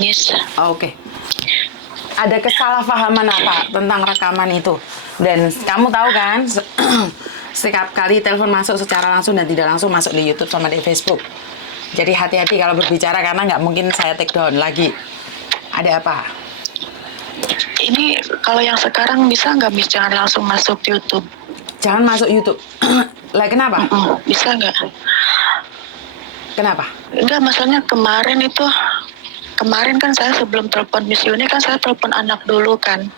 Miss. Oke. Ada kesalahpahaman apa tentang rekaman itu? Dan kamu tahu kan, setiap kali telepon masuk secara langsung dan tidak langsung masuk di YouTube sama di Facebook. Jadi hati-hati kalau berbicara karena nggak mungkin saya take down lagi. Ada apa? Ini kalau yang sekarang bisa nggak Miss jangan langsung masuk YouTube? Jangan masuk YouTube. Lah kenapa? Bisa nggak? Kenapa? Enggak, masalahnya kemarin kan saya sebelum telepon Miss Yuni kan saya telepon anak dulu kan.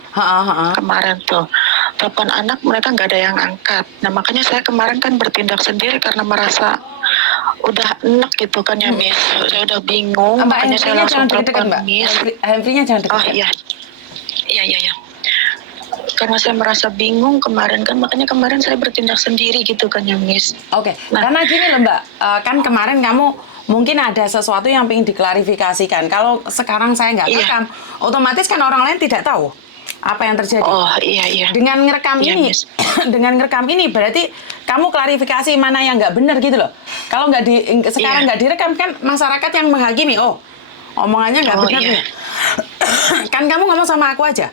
Kemarin tuh telepon anak mereka nggak ada yang angkat. Nah makanya saya kemarin kan bertindak sendiri karena merasa udah enek gitu kan ya Miss. Saya udah bingung, Mbak, makanya saya handphonenya langsung jangan deket-deket, telepon Mbak. Miss. Handphonenya jangan deket. Oh iya. Iya. Karena saya merasa bingung kemarin kan, makanya kemarin saya bertindak sendiri gitu kan ya Miss. Oke. Karena gini loh Mbak, kan kemarin kamu mungkin ada sesuatu yang ingin diklarifikasikan. Kalau sekarang saya nggak rekam, otomatis kan orang lain tidak tahu apa yang terjadi. Oh iya. Dengan ngerekam ini, dengan ngerekam ini berarti kamu klarifikasi mana yang nggak benar gitu loh. Kalau sekarang nggak direkam kan masyarakat yang menghakimi. Oh, omongannya nggak benar nih. Kan kamu ngomong sama aku aja.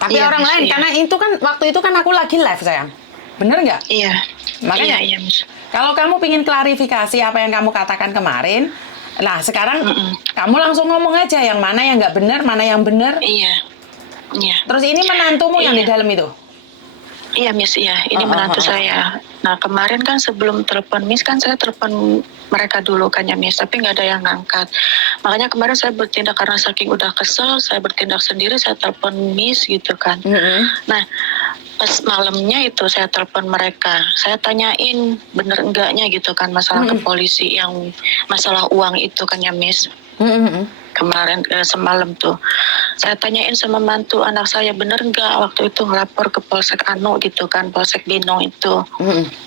Tapi orang lain, karena itu kan waktu itu kan aku lagi live sayang, bener nggak? Iya. Makanya, kalau kamu pingin klarifikasi apa yang kamu katakan kemarin, nah sekarang kamu langsung ngomong aja yang mana yang nggak benar, mana yang benar. Iya. Terus ini menantumu yang di dalam itu? Iya Miss, iya. Ini menantu saya. Nah kemarin kan sebelum telepon Miss kan saya telepon mereka dulu kan ya Miss, tapi nggak ada yang ngangkat. Makanya kemarin saya bertindak karena saking udah kesel, saya bertindak sendiri, saya telepon Miss gitu kan. Nah pas malamnya itu saya telepon mereka, saya tanyain bener enggaknya gitu kan masalah ke polisi yang masalah uang itu kan ya Miss. Kemarin semalam tuh saya tanyain sama mantu anak saya, bener nggak waktu itu ngelapor ke Polsek Anu gitu kan, Polsek Binong itu.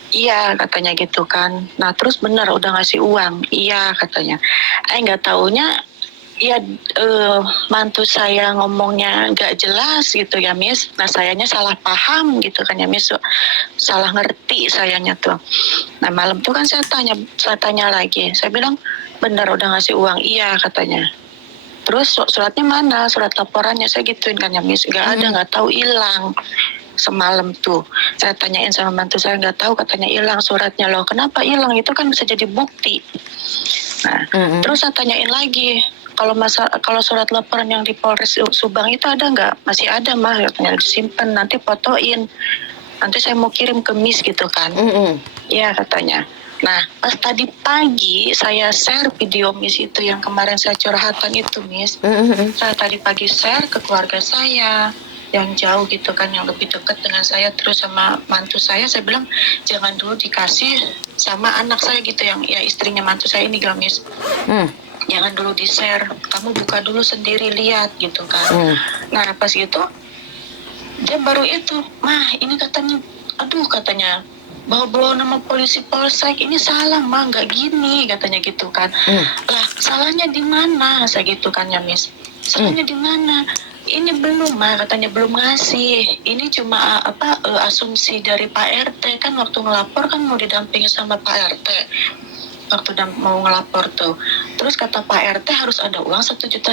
Iya katanya gitu kan. Nah terus bener udah ngasih uang, iya katanya. Nggak taunya ya mantu saya ngomongnya nggak jelas gitu ya Miss. Nah sayanya salah paham gitu kan ya Miss, salah ngerti sayanya tuh. Nah malam tuh kan saya tanya lagi, saya bilang bener udah ngasih uang, iya katanya. Terus suratnya mana, surat laporannya, saya gituin kan ya Miss, nggak ada, nggak tahu hilang. Semalam tuh saya tanyain sama mantu saya, nggak tahu katanya hilang suratnya. Loh kenapa hilang, itu kan bisa jadi bukti. Nah terus saya tanyain lagi, kalau surat laporan yang di Polres Subang itu ada nggak? Masih ada mah, katanya disimpan, nanti fotoin, nanti saya mau kirim ke Miss gitu kan. Ya katanya. Nah, pas tadi pagi saya share video Miss itu yang kemarin saya curhatan itu Miss. Saya tadi pagi share ke keluarga saya yang jauh gitu kan, yang lebih dekat dengan saya, terus sama mantu saya bilang jangan dulu dikasih sama anak saya gitu, yang ya istrinya mantu saya ini gak Miss. Jangan dulu di-share, kamu buka dulu sendiri lihat gitu kan. Nah, pas gitu dia baru itu, mah ini katanya, aduh katanya bawa nama polisi polsek ini salah mah, nggak gini katanya gitu kan. Lah salahnya di mana, saya gitu kan ya Miss, salahnya di mana? Ini belum mah katanya, belum ngasih, ini cuma asumsi dari Pak RT kan, waktu ngelapor kan mau didampingi sama Pak RT waktu mau ngelapor tuh. Terus kata Pak RT harus ada uang 1,5 juta.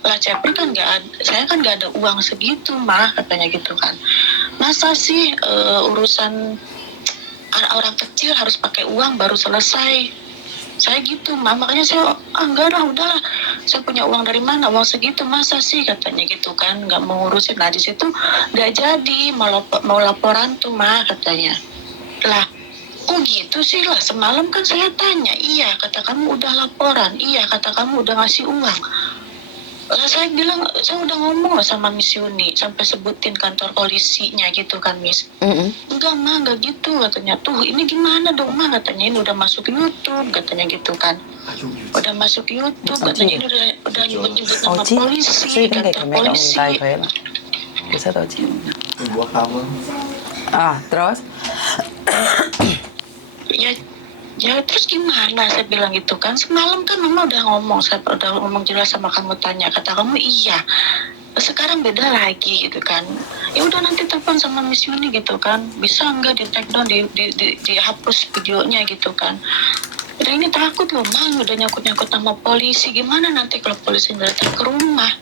Lah Cepri kan saya kan nggak ada uang segitu mah katanya gitu kan. Masa sih urusan orang kecil harus pakai uang baru selesai, saya gitu mah. Makanya saya enggak lah, udahlah, saya punya uang dari mana, uang segitu masa sih katanya gitu kan, nggak mau ngurusin. Nah di situ nggak jadi mau laporan tuh mah katanya. Lah kok gitu sih, lah semalam kan saya tanya, iya kata kamu udah laporan, iya kata kamu udah ngasih uang. Lah saya bilang, saya udah ngomong lah sama Miss Yuni, sampai sebutin kantor polisinya gitu kan Miss. Enggak mah, enggak gitu katanya. Tuh ini gimana dong mah katanya, ini udah masuk YouTube katanya gitu kan. Udah masuk YouTube katanya, ini udah nyebut-nyebut nama polisi, kantor polisi. Bisa tahu sih. Terus? Ya terus gimana, saya bilang gitu kan. Semalam kan mama udah ngomong, saya udah ngomong jelas sama kamu, tanya, kata kamu iya. Sekarang beda lagi gitu kan. Ya udah nanti telepon sama Miss Yuni gitu kan, bisa nggak di take down, dihapus videonya gitu kan. Udah ini takut loh, Mang. Udah nyangkut-nyangkut sama polisi. Gimana nanti kalau polisi datang ke rumah?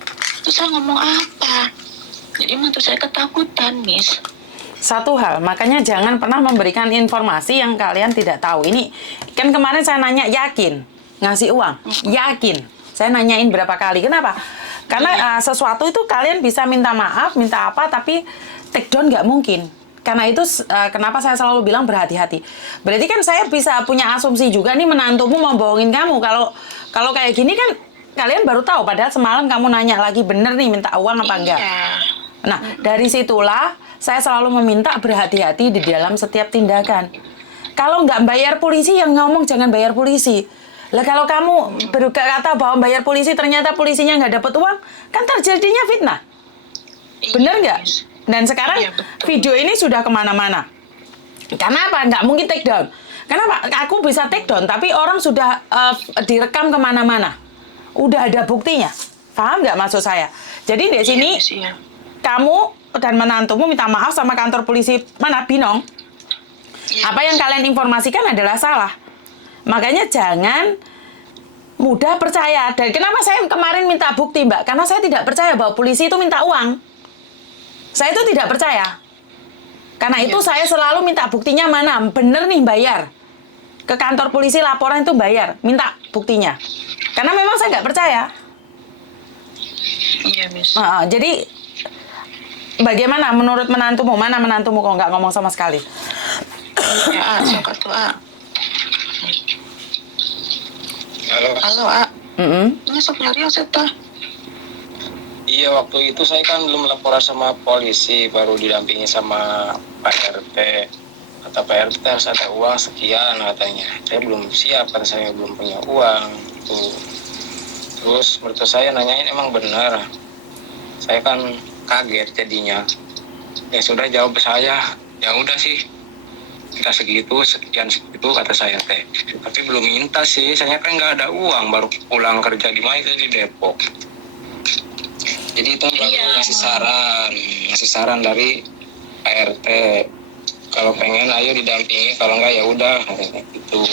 Terus saya ngomong apa? Jadi mantu saya ketakutan, Miss. Satu hal, makanya jangan pernah memberikan informasi yang kalian tidak tahu. Ini kan kemarin saya nanya yakin ngasih uang, yakin. Saya nanyain berapa kali. Kenapa? Karena sesuatu itu kalian bisa minta maaf, minta apa, tapi take down nggak mungkin. Karena itu kenapa saya selalu bilang berhati-hati. Berarti kan saya bisa punya asumsi juga nih menantumu mau bohongin kamu. Kalau kayak gini kan kalian baru tahu. Padahal semalam kamu nanya lagi bener nih minta uang apa enggak. Iya. Nah dari situlah saya selalu meminta berhati-hati di dalam setiap tindakan. Kalau nggak bayar polisi yang ngomong jangan bayar polisi. Lah kalau kamu berkata bahwa bayar polisi ternyata polisinya nggak dapat uang, kan terjadinya fitnah. Bener nggak? Dan sekarang Iya, betul. video ini sudah kemana-mana. Karena apa? Nggak mungkin take down. Kenapa? Aku bisa take down, tapi orang sudah direkam kemana-mana. Udah ada buktinya. Paham nggak maksud saya? Jadi di sini Iya. kamu dan menantumu minta maaf sama kantor polisi mana Binong. Iya. Apa yang kalian informasikan adalah salah. Makanya jangan mudah percaya. Dan kenapa saya kemarin minta bukti, Mbak? Karena saya tidak percaya bahwa polisi itu minta uang. Saya itu tidak percaya. Karena itu saya selalu minta buktinya mana. Bener nih bayar. Ke kantor polisi laporan itu bayar. Minta buktinya. Karena memang saya nggak percaya. Iya, Miss. Jadi bagaimana menurut menantumu? Mana menantumu kok nggak ngomong sama sekali? Ya, suka tuh, Halo. Halo, Ini sok nyari teh. Iya, waktu itu saya kan belum laporan sama polisi, baru didampingi sama Pak RT. Kata Pak RT harus ada uang sekian katanya. Saya belum siap, karena saya belum punya uang. Tuh. Terus mertua saya nanyain emang benar. Saya kan kaget jadinya. Ya sudah jawab saya, ya udah sih. Kita sekian segitu kata saya teh. Tapi belum minta sih, saya kan nggak ada uang, baru pulang kerja di mana di Depok. Jadi itu baru ngasih saran dari Pak RT. Kalau pengen ayo didampingi, kalau nggak ya udah gitu.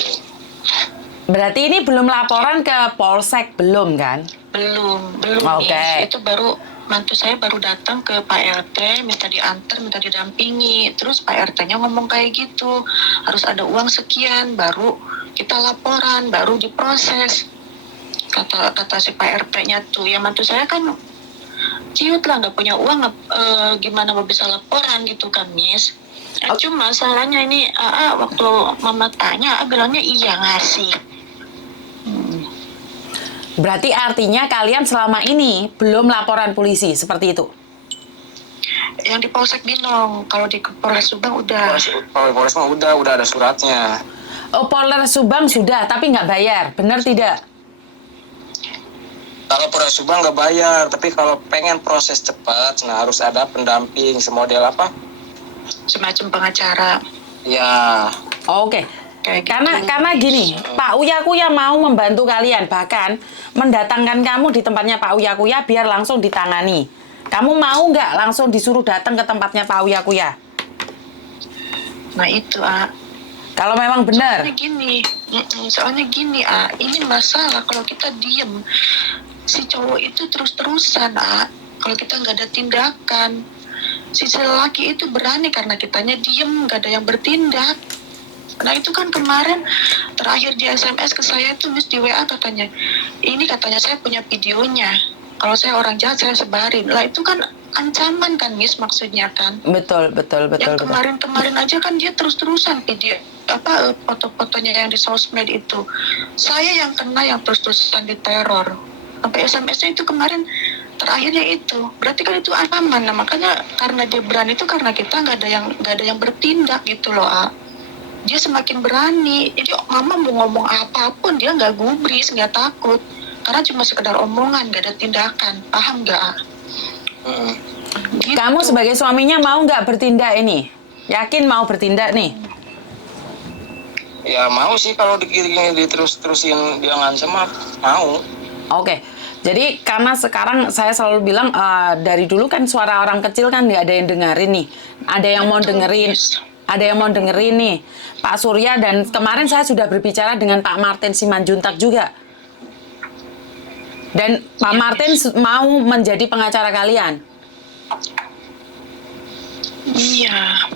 Berarti ini belum laporan ke Polsek belum kan? Belum, Oke. Miss. Itu baru mantu saya baru datang ke Pak RT, minta diantar, minta didampingi. Terus Pak RT-nya ngomong kayak gitu, harus ada uang sekian, baru kita laporan, baru diproses. Kata si Pak RT-nya tuh, ya mantu saya kan ciut lah, nggak punya uang, gimana mau bisa laporan gitu kan, Miss. Cuma salahnya ini, waktu mama tanya, bilangnya iya ngasih. Berarti artinya kalian selama ini belum laporan polisi, seperti itu? Yang di Polsek Binong, kalau di Polres Subang udah. Kalau Polres mah udah ada suratnya. Oh, Polres Subang sudah, tapi nggak bayar, benar tidak? Kalau Polres Subang nggak bayar, tapi kalau pengen proses cepat, nah harus ada pendamping semodel apa? Semacam pengacara. Ya. Oke. Kayak gitu. Karena gini, Pak Uya Kuya mau membantu kalian, bahkan mendatangkan kamu di tempatnya Pak Uya Kuya biar langsung ditangani. Kamu mau nggak langsung disuruh datang ke tempatnya Pak Uya Kuya? Nah itu, Kalau memang benar. soalnya gini, ini masalah kalau kita diem, si cowok itu terus-terusan, kalau kita nggak ada tindakan. Si lelaki itu berani karena kitanya diem, nggak ada yang bertindak. Nah itu kan kemarin terakhir di SMS ke saya itu Miss di WA katanya, ini katanya saya punya videonya, kalau saya orang jahat saya sebarin. Lah itu kan ancaman kan, Miss, maksudnya kan. Betul. Yang kemarin aja kan dia terus-terusan video foto-fotonya yang di sosmed itu. Saya yang kena, yang terus-terusan diteror. Sampai SMS-nya itu kemarin terakhirnya itu. Berarti kan itu ancaman. Nah, makanya karena dia berani itu karena kita nggak ada yang bertindak gitu loh, Dia semakin berani. Jadi mama mau ngomong apapun dia nggak gubris, nggak takut. Karena cuma sekedar omongan, nggak ada tindakan. Paham nggak? Gitu. Kamu sebagai suaminya mau nggak bertindak ini? Yakin mau bertindak nih? Ya mau sih kalau diterus-terusin dia ngancem mah mau. Oke. Jadi karena sekarang saya selalu bilang dari dulu kan suara orang kecil kan nggak ada yang dengerin nih. Ada yang mau dengerin. Ada yang mau dengerin nih, Pak Surya, dan kemarin saya sudah berbicara dengan Pak Martin Simanjuntak juga. Dan Pak Martin mau menjadi pengacara kalian. Iya.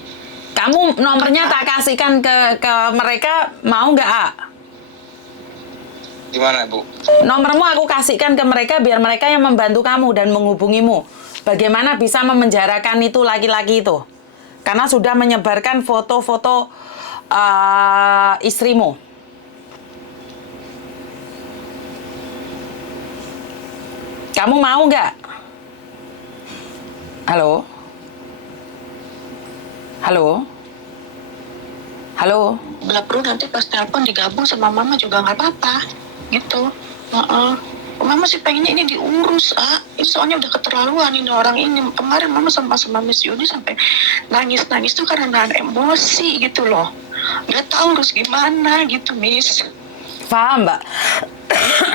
Kamu nomornya tak kasihkan ke mereka, mau nggak, A? Gimana, Bu? Nomormu aku kasihkan ke mereka biar mereka yang membantu kamu dan menghubungimu. Bagaimana bisa memenjarakan itu laki-laki itu? Karena sudah menyebarkan foto-foto istrimu. Kamu mau nggak? Halo? Halo? Halo? Bila perlu nanti pas telepon digabung sama mama juga nggak apa-apa. Gitu. Mama sih pengennya ini diurus, ini soalnya udah keterlaluan ini orang ini. Kemarin mama sama Miss Yuni sampai nangis tuh karena nahan emosi gitu loh. Nggak tahu harus gimana gitu, Miss. Paham, Mbak.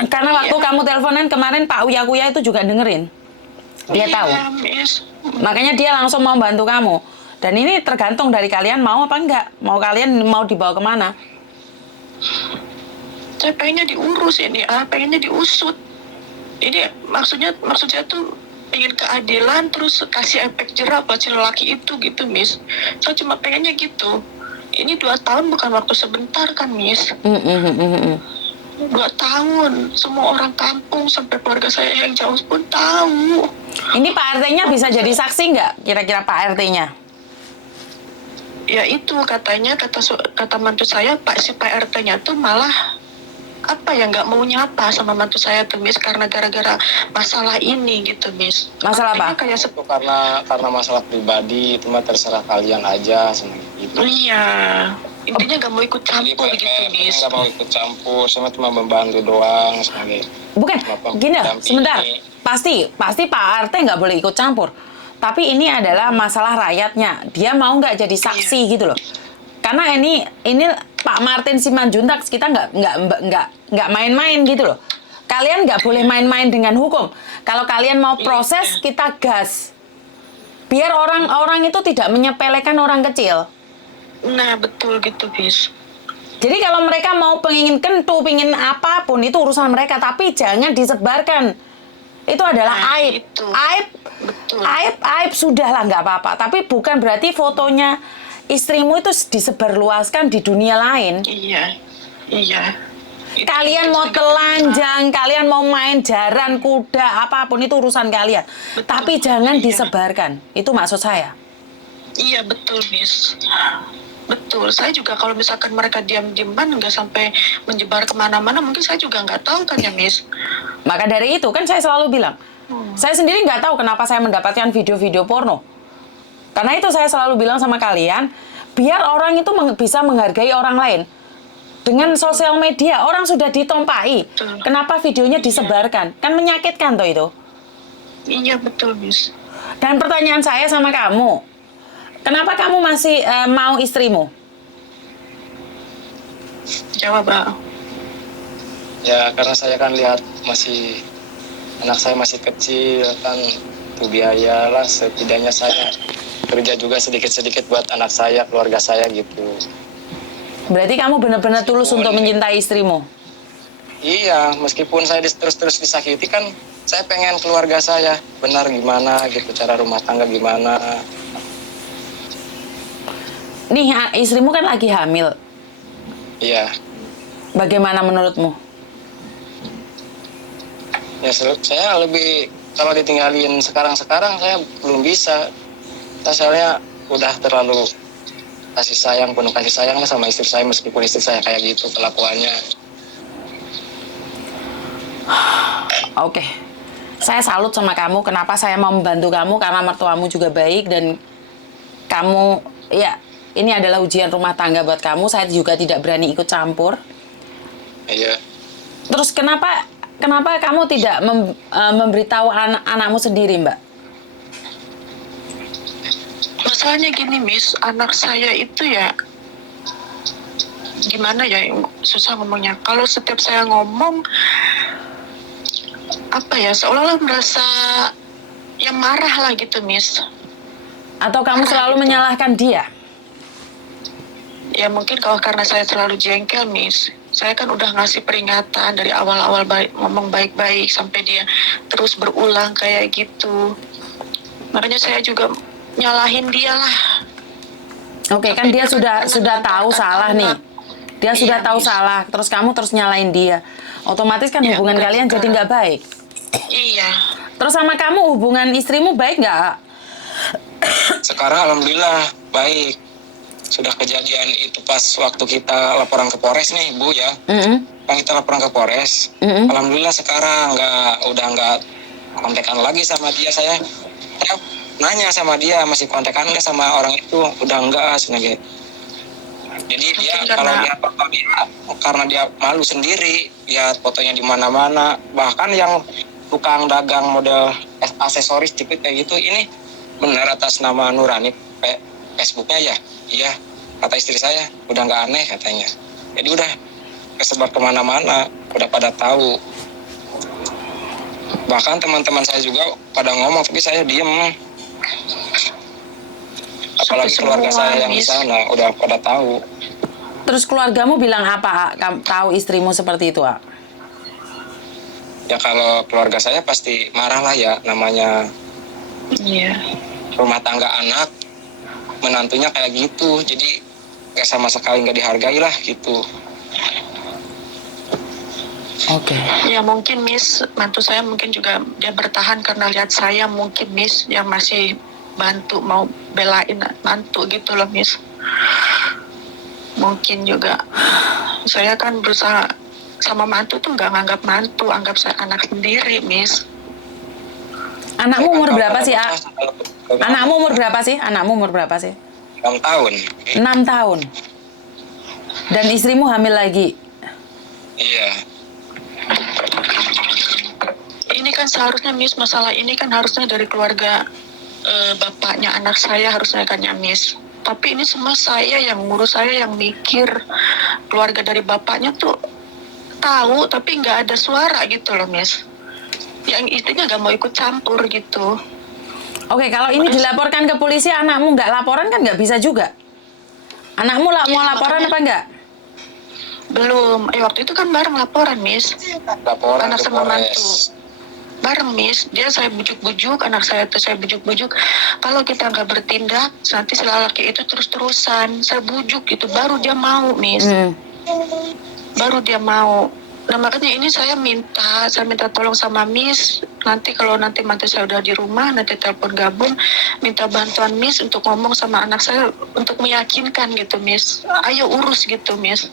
Karena waktu kamu teleponan kemarin Pak Uya itu juga dengerin. Dia tahu. Miss. Makanya dia langsung mau bantu kamu. Dan ini tergantung dari kalian mau apa enggak. Kalian mau dibawa kemana? Saya pengennya diurus ini, pengennya diusut. Ini maksudnya tuh ingin keadilan terus kasih efek jerah buat si lelaki itu gitu, Miss. Saya cuma pengennya gitu. Ini 2 tahun bukan waktu sebentar kan, Miss. 2 tahun. Semua orang kampung sampai keluarga saya yang jauh pun tahu. Ini Pak RT-nya bisa jadi saksi nggak? Kira-kira Pak RT-nya? Ya itu katanya, kata mantu saya, Pak RT-nya tuh malah nggak mau nyapa sama mantu saya tuh, Miss, karena gara-gara masalah ini gitu, Miss. Masalah apa? Kayak Itu karena masalah pribadi, itu mah terserah kalian aja sama gitu. Iya, intinya nggak mau ikut campur gitu, Miss. Nggak mau ikut campur, sama cuma membantu doang sebagai. Bukan, gini, sebentar. Pasti Pak RT nggak boleh ikut campur. Tapi ini adalah masalah rakyatnya. Dia mau nggak jadi saksi gitu loh. Karena ini Pak Martin Simanjuntak, kita nggak main-main gitu loh. Kalian nggak boleh main-main dengan hukum. Kalau kalian mau proses, kita gas. Biar orang-orang itu tidak menyepelekan orang kecil. Nah, betul gitu, Miss. Jadi kalau mereka mau pengin kentu, pengin apapun, itu urusan mereka. Tapi jangan disebarkan. Itu adalah aib. Itu. Betul. Aib sudahlah nggak apa-apa. Tapi bukan berarti fotonya istrimu itu disebarluaskan di dunia lain. Iya. Kalian mau telanjang, kalian mau main jaran kuda, apapun itu urusan kalian. Betul. Tapi jangan disebarkan. Itu maksud saya. Iya, betul, Miss. Betul. Saya juga kalau misalkan mereka diam-diaman nggak sampai menyebar kemana-mana, mungkin saya juga nggak tahu kan ya, Miss. Maka dari itu kan saya selalu bilang, saya sendiri nggak tahu kenapa saya mendapatkan video-video porno. Karena itu saya selalu bilang sama kalian, biar orang itu bisa menghargai orang lain. Dengan sosial media, orang sudah ditompai. Betul. Kenapa videonya disebarkan? Kan menyakitkan toh itu. Iya, betul, Miss. Dan pertanyaan saya sama kamu, kenapa kamu masih mau istrimu? Jawab, Mbak. Ya karena saya kan lihat anak saya masih kecil kan, tuh biaya lah, setidaknya saya kerja juga sedikit-sedikit buat anak saya, keluarga saya gitu. Berarti kamu benar-benar tulus untuk mencintai istrimu? Iya, meskipun saya terus disakiti kan, saya pengen keluarga saya benar gimana gitu, cara rumah tangga gimana. Nih, istrimu kan lagi hamil. Iya. Bagaimana menurutmu? Ya saya lebih, kalau ditinggalin sekarang saya belum bisa. Soalnya udah terlalu penuh kasih sayang lah sama istri saya, meskipun istri saya kayak gitu kelakuannya. Oke. Saya salut sama kamu. Kenapa saya mau membantu kamu? Karena mertuamu juga baik dan kamu, ya, ini adalah ujian rumah tangga buat kamu. Saya juga tidak berani ikut campur. Iya. Terus kenapa kamu tidak memberitahu anakmu sendiri, Mbak? Masalahnya gini, Miss, anak saya itu ya gimana ya, susah ngomongnya. Kalau setiap saya ngomong seolah-olah merasa yang marah lah gitu, Miss. Atau kamu selalu menyalahkan dia? Ya mungkin kalau karena saya terlalu jengkel, Miss. Saya kan udah ngasih peringatan dari awal-awal ngomong baik-baik sampai dia terus berulang kayak gitu. Makanya saya juga nyalahin dia lah. Oke, kan dia sudah tahu salah nih. Dia sudah tahu Miss. salah, terus kamu terus nyalain dia. Otomatis kan Ya, hubungan udah kalian jadi sekarang. nggak baik. Iya. Terus sama kamu hubungan istrimu baik nggak? Sekarang alhamdulillah baik. Sudah kejadian itu pas waktu kita laporan ke Polres nih Bu ya. Kan kita laporan ke Polres. Alhamdulillah sekarang udah nggak kontekan lagi sama dia. Saya nanya sama dia, masih kontekan nggak sama orang itu? Udah enggak sebenarnya. Jadi dia kalau dia foto dia karena dia malu sendiri, lihat fotonya di mana-mana. Bahkan yang tukang dagang model aksesoris tipik kayak gitu, ini benar atas nama Nurani Facebooknya ya. Iya, kata istri saya udah nggak aneh katanya. Jadi udah kesebar kemana-mana, udah pada tahu. Bahkan teman-teman saya juga pada ngomong, tapi saya diem. Apalagi keluarga saya yang di sana udah pada tahu. Terus keluargamu bilang apa? Kamu tahu istrimu seperti itu, A? Ya kalau keluarga saya pasti marah lah ya, namanya rumah tangga anak, menantunya kayak gitu, jadi kayak sama sekali nggak dihargai lah gitu. Oke. Ya mungkin Miss, mantu saya mungkin juga dia bertahan karena lihat saya mungkin Miss yang masih bantu mau belain mantu gitu loh Miss. Mungkin juga saya kan berusaha sama mantu tuh nggak nganggap mantu, anggap saya anak sendiri Miss. Anakmu umur berapa sih, A? Anakmu umur berapa sih? 6 tahun. 6 tahun. Dan istrimu hamil lagi? Iya. Ini kan seharusnya Miss, masalah ini kan harusnya dari keluarga bapaknya anak saya harusnya kan ya Miss. Tapi ini semua saya yang ngurus, saya yang mikir. Keluarga dari bapaknya tuh tahu tapi nggak ada suara gitu loh Miss. Yang istrinya nggak mau ikut campur gitu. Oke, kalau ini dilaporkan ke polisi, anakmu nggak laporan kan nggak bisa juga? Anakmu mau laporan apa nggak? Belum. Waktu itu kan bareng laporan Miss. Laporan Anak ke sama mantu. Polres. Bareng Miss, dia saya bujuk-bujuk, anak saya bujuk-bujuk. Kalau kita nggak bertindak, nanti si laki itu terus-terusan. Saya bujuk gitu, baru dia mau Miss. Baru dia mau. Nah makanya ini saya minta tolong sama Miss. Nanti kalau nanti mantu saya udah di rumah, nanti telepon gabung, minta bantuan Miss untuk ngomong sama anak saya untuk meyakinkan gitu Miss. Ayo urus gitu Miss.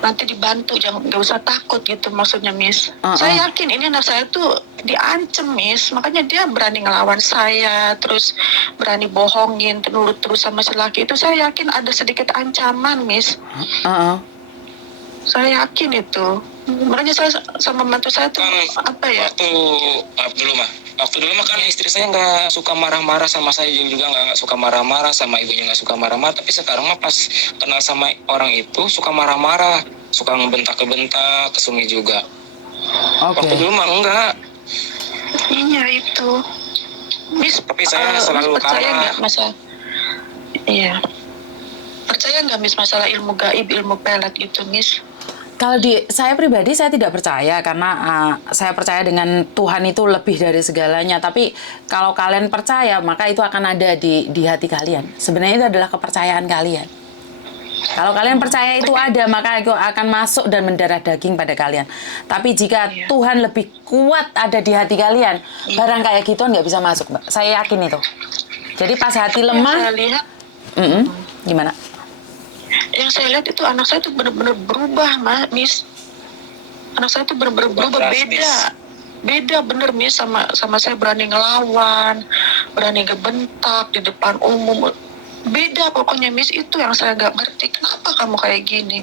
Nanti dibantu, jangan nggak usah takut gitu maksudnya Miss. Saya yakin ini anak saya tuh diancem Miss, makanya dia berani ngelawan saya, terus berani bohongin, nurut terus sama si laki itu. Saya yakin ada sedikit ancaman Miss. Saya yakin itu. Makanya saya sama mantu saya tuh apa ya? Waktu dulu mah kan istri saya nggak suka marah-marah sama saya juga nggak suka marah-marah sama ibunya nggak suka marah-marah. Tapi sekarang mah pas kenal sama orang itu suka marah-marah, suka ngebentak-bentak, kesumi juga. Waktu dulu mah enggak. Iya itu. Miss, tapi saya selalu percaya kalah. nggak masalah? Iya. Percaya nggak Miss masalah ilmu gaib, ilmu pelet gitu Miss? Kalau saya pribadi saya tidak percaya karena saya percaya dengan Tuhan itu lebih dari segalanya. Tapi kalau kalian percaya maka itu akan ada di hati kalian. Sebenarnya itu adalah kepercayaan kalian. Kalau kalian percaya itu ada maka itu akan masuk dan mendarah daging pada kalian. Tapi jika Tuhan lebih kuat ada di hati kalian, barang kayak gituan nggak bisa masuk, Mbak. Saya yakin itu. Jadi pas hati lemah, saya lihat, gimana? Yang saya lihat itu anak saya tuh benar-benar berubah, Miss. Anak saya tuh benar-benar berubah, beda bener Miss sama saya, berani ngelawan, berani ngebentak di depan umum. Beda pokoknya Miss, itu yang saya nggak ngerti. Kenapa kamu kayak gini?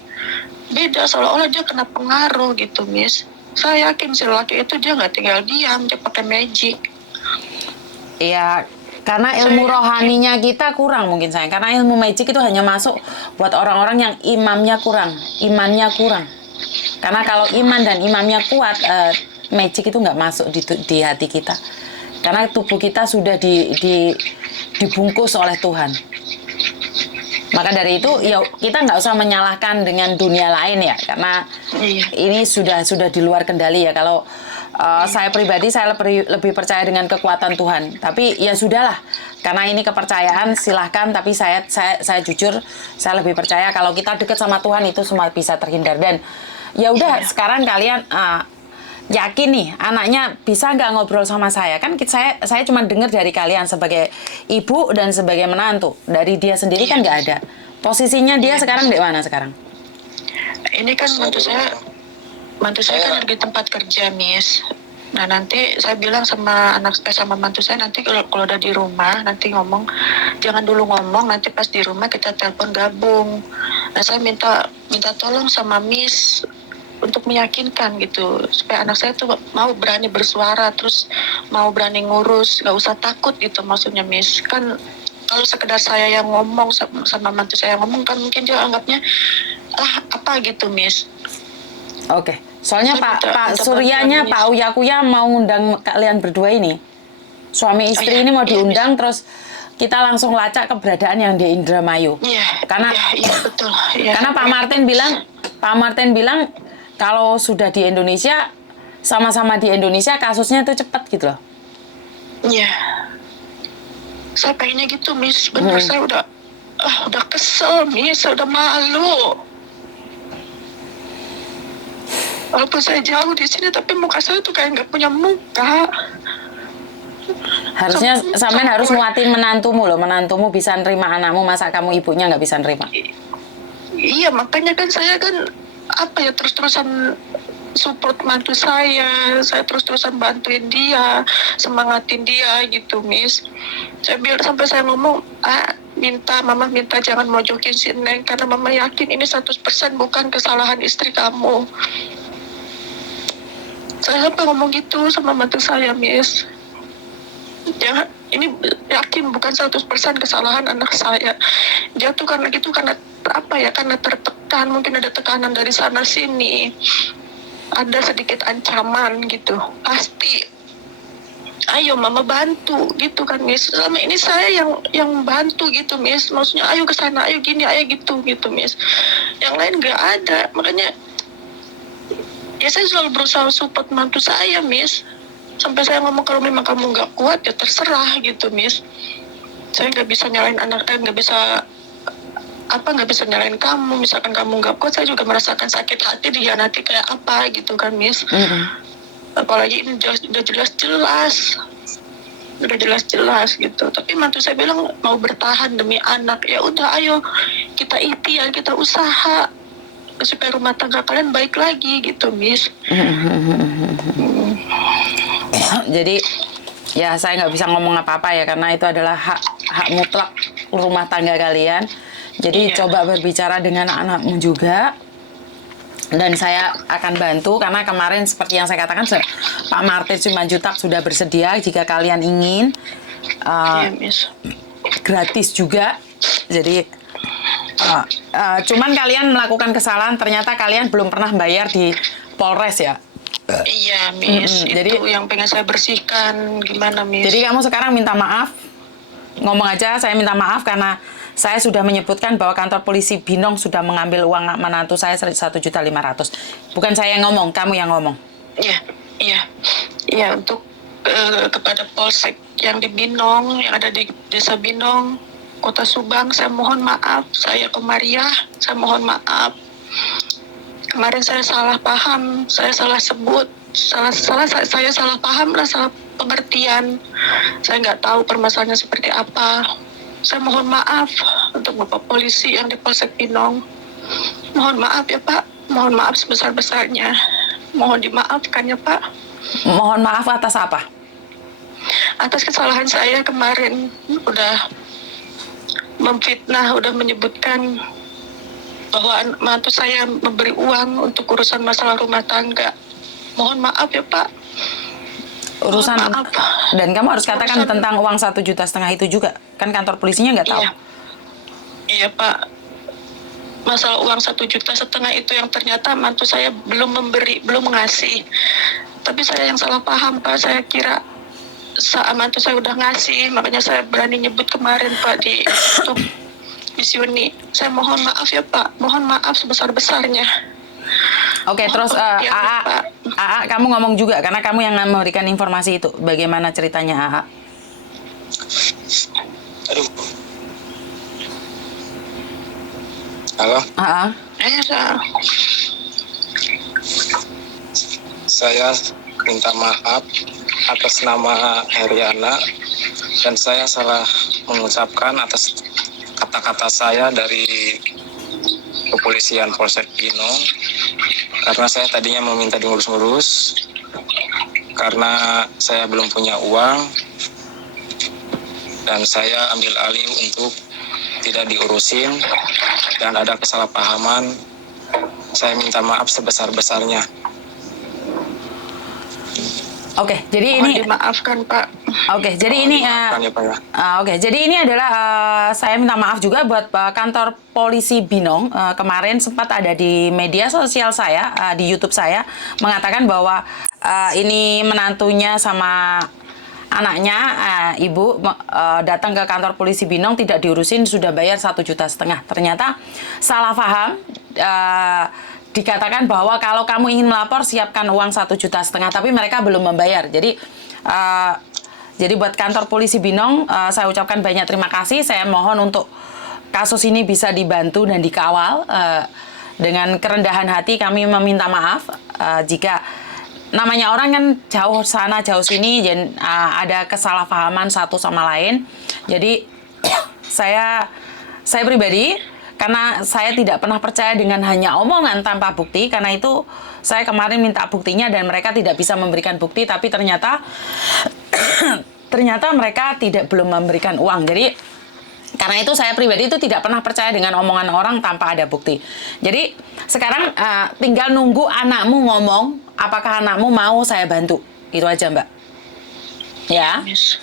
Beda, seolah-olah dia kena pengaruh gitu Miss. Saya yakin si laki itu dia nggak tinggal diam, dia pakai magic. Iya. Karena ilmu rohaninya kita kurang mungkin sayang. Karena ilmu magic itu hanya masuk buat orang-orang yang imannya kurang. Karena kalau iman dan imamnya kuat, magic itu nggak masuk di hati kita. Karena tubuh kita sudah dibungkus oleh Tuhan. Maka dari itu ya kita nggak usah menyalahkan dengan dunia lain ya, karena Iya. ini sudah di luar kendali ya. Kalau saya pribadi saya lebih percaya dengan kekuatan Tuhan. Tapi ya sudahlah, karena ini kepercayaan silahkan. Tapi saya jujur saya lebih percaya kalau kita dekat sama Tuhan itu semua bisa terhindar. Dan ya udah sekarang kalian yakin nih anaknya bisa nggak ngobrol sama saya, kan saya cuma dengar dari kalian sebagai ibu dan sebagai menantu, dari dia sendiri kan nggak ada. Posisinya dia sekarang di mana sekarang? Ini kan mantu saya kan di tempat kerja, Miss. Nah, nanti saya bilang sama sama mantu saya, nanti kalau udah di rumah nanti ngomong, jangan dulu ngomong, nanti pas di rumah kita telepon gabung. Nah, saya minta tolong sama Miss untuk meyakinkan gitu, supaya anak saya tuh mau berani bersuara, terus mau berani ngurus, nggak usah takut gitu maksudnya, Miss. Kan kalau sekedar saya yang ngomong sama mantu saya yang ngomong, kan mungkin dia anggapnya apa gitu, Miss. Oke. Soalnya Saya Pak minta Suryanya, bantuan, Pak Uya Kuya mau ngundang kalian berdua ini. Suami istri ini mau diundang, terus kita langsung lacak keberadaan yang di Indramayu. Iya. Karena iya betul. Iya. karena Pak Martin bilang kalau sudah di Indonesia, sama-sama di Indonesia, kasusnya itu cepat gitu loh. Iya. Saya pengennya gitu, Miss. Benar, saya udah kesel, Miss. Saya udah malu. Walaupun saya jauh di sini, tapi muka saya tuh kayak nggak punya muka. Harusnya sampean harus nguatin menantumu loh. Menantumu bisa nerima anakmu, masa kamu ibunya nggak bisa nerima? Iya, makanya kan saya kan terus-terusan support mantu saya terus-terusan bantuin dia, semangatin dia gitu, Miss. Saya bilang, sampai saya ngomong, Mama minta jangan mojokin si Neng, karena Mama yakin ini 100% bukan kesalahan istri kamu. Saya sampai ngomong gitu sama mantu saya, Miss. Jangan, ini yakin bukan 100% kesalahan anak saya. Dia tuh karena karena tertekan, mungkin ada tekanan dari sana sini, ada sedikit ancaman gitu, pasti ayo Mama bantu gitu kan, Miss. Selama ini saya yang bantu gitu, Miss. Maksudnya ayo ke sana, ayo gini, ayo gitu, Miss. Yang lain nggak ada. Makanya ya saya selalu berusaha support mantu saya, Miss. Sampai saya ngomong, kalau memang kamu nggak kuat ya terserah gitu, Miss. Saya nggak bisa nyalain nggak bisa nyalain kamu. Misalkan kamu nggak kuat, saya juga merasakan sakit hati, dihianati kayak apa gitu kan, Miss. Apalagi ini udah jelas gitu. Tapi mantu saya bilang mau bertahan demi anak. Ya udah, ayo kita ikhtiar, kita usaha supaya rumah tangga kalian baik lagi gitu, Miss. Jadi ya saya nggak bisa ngomong apa-apa ya, karena itu adalah hak mutlak rumah tangga kalian. Jadi coba berbicara dengan anakmu juga. Dan saya akan bantu, karena kemarin seperti yang saya katakan, Pak Martin Simanjuntak sudah bersedia jika kalian ingin. Miss. Gratis juga. Jadi cuman kalian melakukan kesalahan, ternyata kalian belum pernah bayar di Polres ya. Iya, Miss. Itu yang pengen saya bersihkan. Gimana, Miss? Jadi kamu sekarang minta maaf. Ngomong aja, saya minta maaf karena saya sudah menyebutkan bahwa kantor polisi Binong sudah mengambil uang menantu saya 1.500.000. Bukan saya yang ngomong, kamu yang ngomong. Iya, untuk kepada Polsek yang di Binong, yang ada di Desa Binong, Kota Subang, saya mohon maaf. Saya Komariah, saya mohon maaf. Kemarin saya salah paham, saya salah sebut, saya salah paham lah, salah pengertian. Saya nggak tahu permasalahannya seperti apa. Saya mohon maaf untuk Bapak Polisi yang di Polsek Binong. Mohon maaf ya Pak, mohon maaf sebesar-besarnya. Mohon dimaafkan ya Pak. Mohon maaf atas apa? Atas kesalahan saya kemarin, udah memfitnah, udah menyebutkan bahwa mantu saya memberi uang untuk urusan masalah rumah tangga. Mohon maaf ya Pak. Urusan, maaf. Dan kamu harus katakan tentang uang 1,5 juta itu juga, kan kantor polisinya nggak tahu. Iya Pak, masalah uang 1,5 juta itu yang ternyata mantu saya belum ngasih. Tapi saya yang salah paham Pak, saya kira mantu saya udah ngasih, makanya saya berani nyebut kemarin Pak di YouTube. Miss Yuni, saya mohon maaf ya Pak, mohon maaf sebesar-besarnya. Oke, terus Ya, AA, Pak. AA kamu ngomong juga karena kamu yang memberikan informasi itu. Bagaimana ceritanya AA? Aduh. Halo, AA? saya minta maaf atas nama Heriana dan saya salah mengucapkan atas kata-kata saya dari kepolisian Polsek Pinong karena saya tadinya meminta diurus-urus karena saya belum punya uang dan saya ambil alih untuk tidak diurusin dan ada kesalahpahaman. Saya minta maaf sebesar-besarnya. Oke, jadi Mohon ini dimaafkan Pak. Oke, jadi ini Dimaafkan ya, Pak, ya. Oke, jadi ini adalah saya minta maaf juga buat kantor polisi Binong. Kemarin sempat ada di media sosial saya, di YouTube saya, mengatakan bahwa ini menantunya sama anaknya, ibu datang ke kantor polisi Binong tidak diurusin, sudah bayar 1,5 juta. Ternyata salah paham. Dikatakan bahwa kalau kamu ingin melapor siapkan uang 1,5 juta, tapi mereka belum membayar. Jadi buat kantor polisi Binong, saya ucapkan banyak terima kasih. Saya mohon untuk kasus ini bisa dibantu dan dikawal. Dengan kerendahan hati kami meminta maaf jika namanya orang kan jauh sana jauh sini, dan ada kesalahpahaman satu sama lain. Jadi saya pribadi, karena saya tidak pernah percaya dengan hanya omongan tanpa bukti, karena itu saya kemarin minta buktinya dan mereka tidak bisa memberikan bukti, tapi ternyata mereka belum memberikan uang. Jadi karena itu saya pribadi itu tidak pernah percaya dengan omongan orang tanpa ada bukti. Jadi sekarang tinggal nunggu anakmu ngomong, apakah anakmu mau saya bantu. Itu aja Mbak. Ya. Miss.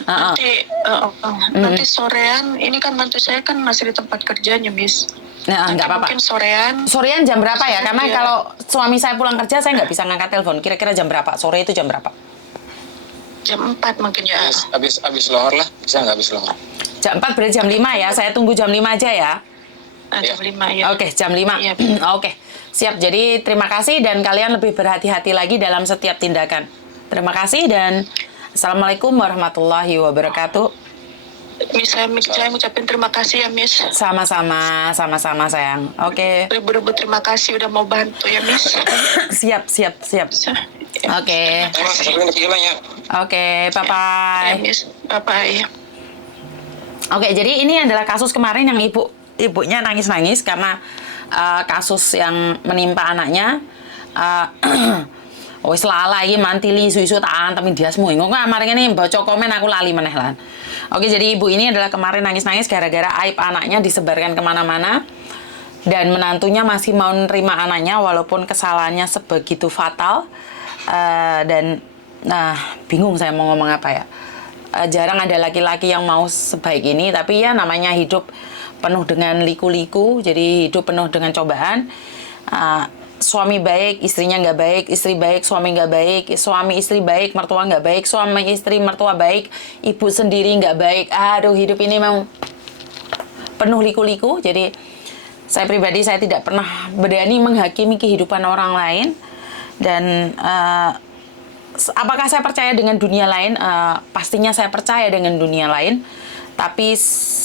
Nanti sorean, ini kan mantu saya kan masih di tempat kerjanya, Miss. Nah, Nanti nggak apa-apa. mungkin sorean. Sorean jam berapa ya? Karena Iya. kalau suami saya pulang kerja, saya nggak bisa ngangkat telepon. Kira-kira jam berapa? Sore itu jam berapa? Jam 4 mungkin ya. Habis lohor lah, bisa nggak habis lohor? Jam 4 berarti jam 5 ya? Saya tunggu jam 5 aja ya? Jam 5 ya. Oke, jam 5. Iya. Oke, siap. Jadi terima kasih dan kalian lebih berhati-hati lagi dalam setiap tindakan. Terima kasih dan Assalamualaikum warahmatullahi wabarakatuh. Miss, saya ngucapin terima kasih ya, Miss. Sama-sama sayang. Oke. Ribu-ribu terima kasih udah mau bantu ya, Miss. Siap. Ya. Oke. Saya hilang ya. Oke, Ya, bye-bye. Miss. Bye-bye. Oke, jadi ini adalah kasus kemarin yang ibunya nangis-nangis karena kasus yang menimpa anaknya. Wis lali mantili isu-isu tak antemi diasmu. Engko kemarin ini baca komen aku lali meneh lan. Oke, jadi ibu ini adalah kemarin nangis-nangis gara-gara aib anaknya disebarkan kemana-mana. Dan menantunya masih mau nerima anaknya walaupun kesalahannya sebegitu fatal. Bingung saya mau ngomong apa ya. Jarang ada laki-laki yang mau sebaik ini, tapi ya namanya hidup penuh dengan liku-liku, jadi hidup penuh dengan cobaan. Suami baik, istrinya nggak baik, istri baik, suami nggak baik, suami istri baik, mertua nggak baik, suami istri mertua baik, ibu sendiri nggak baik. Aduh, hidup ini memang penuh liku-liku. Jadi saya pribadi saya tidak pernah berani menghakimi kehidupan orang lain. Dan apakah saya percaya dengan dunia lain? Pastinya saya percaya dengan dunia lain. Tapi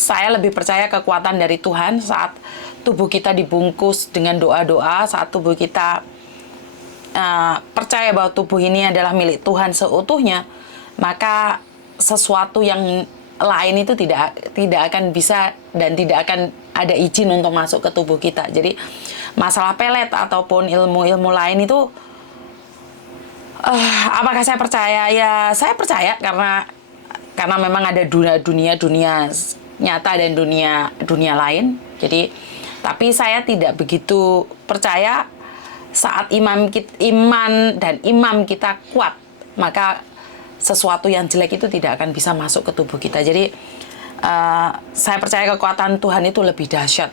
saya lebih percaya kekuatan dari Tuhan saat tubuh kita dibungkus dengan doa-doa, saat tubuh kita percaya bahwa tubuh ini adalah milik Tuhan seutuhnya, maka sesuatu yang lain itu tidak akan bisa dan tidak akan ada izin untuk masuk ke tubuh kita. Jadi masalah pelet ataupun ilmu-ilmu lain itu apakah saya percaya? Ya saya percaya karena memang ada dunia nyata dan dunia lain. Jadi tapi saya tidak begitu percaya saat iman dan imam kita kuat, maka sesuatu yang jelek itu tidak akan bisa masuk ke tubuh kita. Jadi saya percaya kekuatan Tuhan itu lebih dahsyat.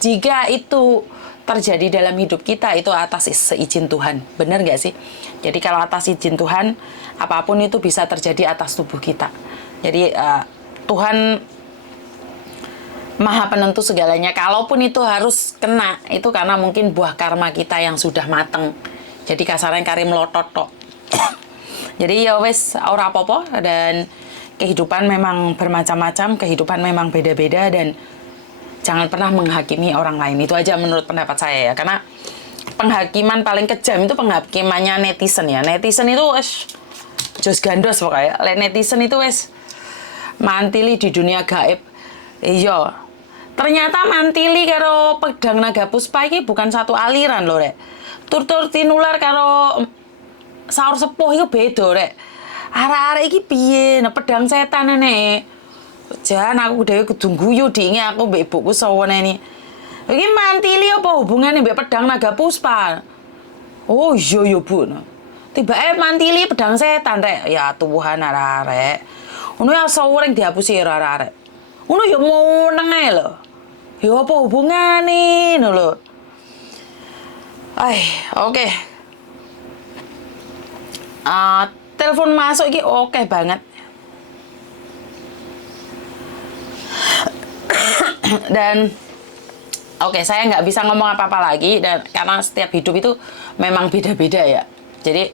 Jika itu terjadi dalam hidup kita, itu atas seizin Tuhan. Benar nggak sih? Jadi kalau atas izin Tuhan, apapun itu bisa terjadi atas tubuh kita. Jadi Tuhan Maha penentu segalanya. Kalaupun itu harus kena, itu karena mungkin buah karma kita yang sudah mateng. Jadi kasarnya karim melotot tok. Jadi ya wes ora apa-apa, dan kehidupan memang bermacam-macam, kehidupan memang beda-beda, dan jangan pernah menghakimi orang lain. Itu aja menurut pendapat saya ya. Karena penghakiman paling kejam itu penghakimannya netizen ya. Netizen itu wes jos gandos pokoknya. Netizen itu wes mantili di dunia gaib. Iya. Ternyata mantili karo pedang naga puspa ini bukan satu aliran loh rek. Tur-tur tinular karo saur sepuh itu beda rek. Arek-arek iki piye? Nah, pedang setan nenek. Jangan aku dhewe kudu guyu dinge aku mbek ibuku sawone ini. Iki mantili apa hubungannya mbek pedang naga puspa? Oh iya Bu. Tiba mantili pedang setan rek. Ya Tuhan arek. Ngono ya sawureng dihapusi arek. Ngono ya meneng ae lho. Ya apa hubungane ngono lho. Oke. Telepon masuk iki oke banget. Dan saya nggak bisa ngomong apa-apa lagi, dan karena setiap hidup itu memang beda-beda ya. Jadi